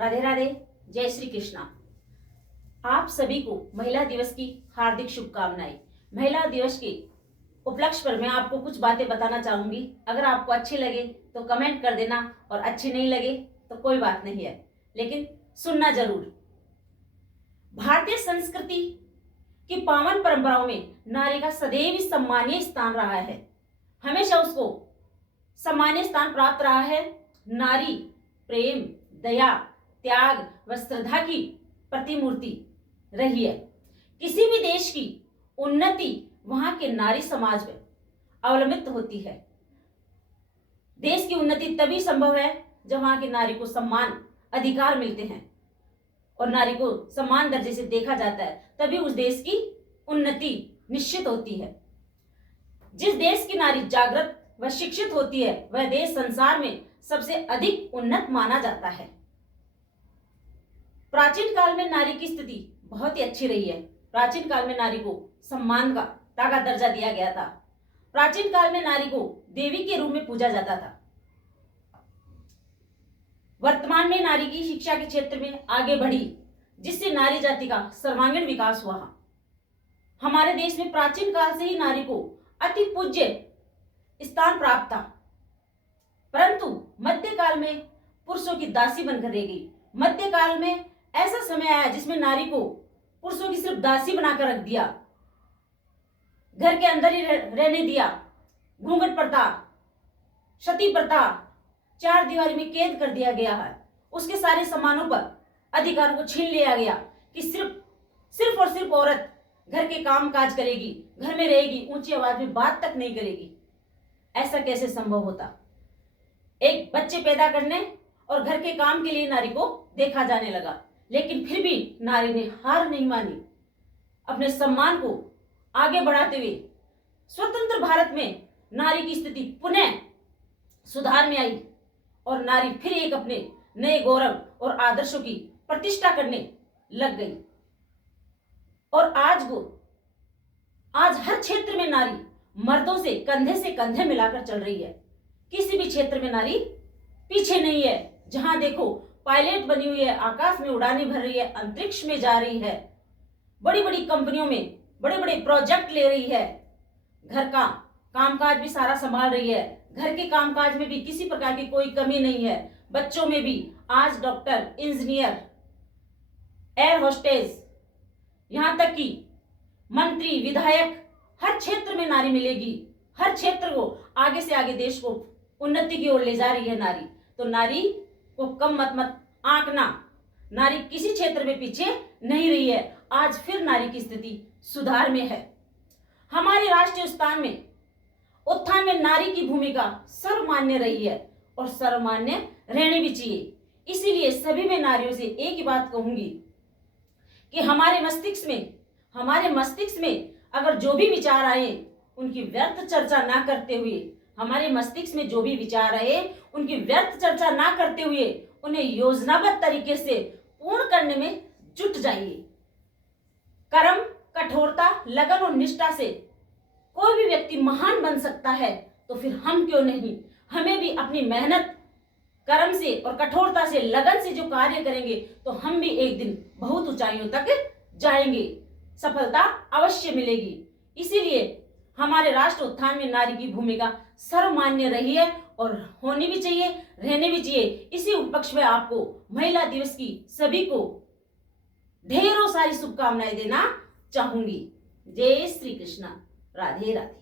राधे राधे। जय श्री कृष्णा। आप सभी को महिला दिवस की हार्दिक शुभकामनाएं। महिला दिवस के उपलक्ष्य पर मैं आपको कुछ बातें बताना चाहूंगी। अगर आपको अच्छी लगे तो कमेंट कर देना और अच्छी नहीं लगे तो कोई बात नहीं है, लेकिन सुनना जरूर। भारतीय संस्कृति की पावन परंपराओं में नारी का सदैव सम्मानीय स्थान रहा है। हमेशा उसको सम्मानीय स्थान प्राप्त रहा है। नारी प्रेम, दया, त्याग व श्रद्धा की प्रतिमूर्ति रही है। किसी भी देश की उन्नति वहां के नारी समाज में अवलंबित होती है। देश की उन्नति तभी संभव है जब वहां की नारी को सम्मान, अधिकार मिलते हैं और नारी को समान दर्जे से देखा जाता है, तभी उस देश की उन्नति निश्चित होती है। जिस देश की नारी जागृत व शिक्षित होती है वह देश संसार में सबसे अधिक उन्नत माना जाता है। प्राचीन काल में नारी की स्थिति बहुत ही अच्छी रही है। प्राचीन काल में नारी को सम्मान का दर्जा दिया गया था। प्राचीन काल में नारी को देवी के रूप में पूजा जाता था। वर्तमान में नारी की शिक्षा के क्षेत्र में आगे बढ़ी, जिससे नारी जाति का सर्वांगीण विकास हुआ। हमारे देश में प्राचीन काल से ही नारी को अति पूज्य स्थान प्राप्त था, परंतु मध्यकाल में पुरुषों की दासी बनकर रह गई। मध्यकाल में ऐसा समय आया जिसमें नारी को पुरुषों की सिर्फ दासी बनाकर रख दिया, घर के अंदर ही रहने दिया। घूंघट प्रथा, सती प्रथा, चार दीवारी में कैद कर दिया गया है। उसके सारे सम्मानों पर अधिकारों को छीन लिया गया कि सिर्फ और सिर्फ औरत घर के काम काज करेगी, घर में रहेगी, ऊंची आवाज में बात तक नहीं करेगी। ऐसा कैसे संभव होता? एक बच्चे पैदा करने और घर के काम के लिए नारी को देखा जाने लगा, लेकिन फिर भी नारी ने हार नहीं मानी। अपने सम्मान को आगे बढ़ाते हुए स्वतंत्र भारत में नारी की स्थिति पुनः सुधार में आई और नारी फिर एक अपने नए गौरव और आदर्शों की प्रतिष्ठा करने लग गई। और आज हर क्षेत्र में नारी मर्दों से कंधे मिलाकर चल रही है। किसी भी क्षेत्र में नारी पीछे नहीं है। जहां देखो पायलट बनी हुई है, आकाश में उड़ानें भर रही है, अंतरिक्ष में जा रही है, बड़ी बड़ी कंपनियों में बड़े बड़े प्रोजेक्ट ले रही है, घर का कामकाज भी सारा संभाल रही है। घर के कामकाज में भी किसी प्रकार की कोई कमी नहीं है। बच्चों में भी आज डॉक्टर, इंजीनियर, एयर होस्टेस, यहां तक कि मंत्री, विधायक, हर क्षेत्र में नारी मिलेगी। हर क्षेत्र को आगे से आगे देश को उन्नति की ओर ले जा रही है नारी। तो नारी को कम मत आंकना। नारी किसी क्षेत्र में पीछे नहीं रही है। आज फिर नारी की स्थिति सुधार में है। हमारे राष्ट्रीय उत्थान में नारी की भूमिका सर्वमान्य रही है और सर्वमान्य रहनी भी चाहिए। इसीलिए सभी मैं नारियों से एक ही बात कहूंगी कि हमारे मस्तिष्क में अगर जो भी विचार आए उनकी व्यर्थ चर्चा ना करते हुए, हमारे मस्तिष्क में जो भी विचार आए उनकी व्यर्थ चर्चा ना करते हुए उन्हें योजनाबद्ध तरीके से पूर्ण करने में जुट जाइए। कर्म, कठोरता, लगन और निष्ठा से कोई भी व्यक्ति महान बन सकता है, तो फिर हम क्यों नहीं? हमें भी अपनी मेहनत, कर्म से और कठोरता से, लगन से जो कार्य करेंगे तो हम भी एक दिन बहुत ऊंचाइयों तक जाएंगे, सफलता अवश्य मिलेगी। इसीलिए हमारे राष्ट्र उत्थान में नारी की भूमिका सर्वमान्य रही है और होनी भी चाहिए, रहने भी चाहिए। इसी उपलक्ष्य में आपको महिला दिवस की सभी को ढेरों सारी शुभकामनाएं देना चाहूंगी। जय श्री कृष्णा। राधे राधे।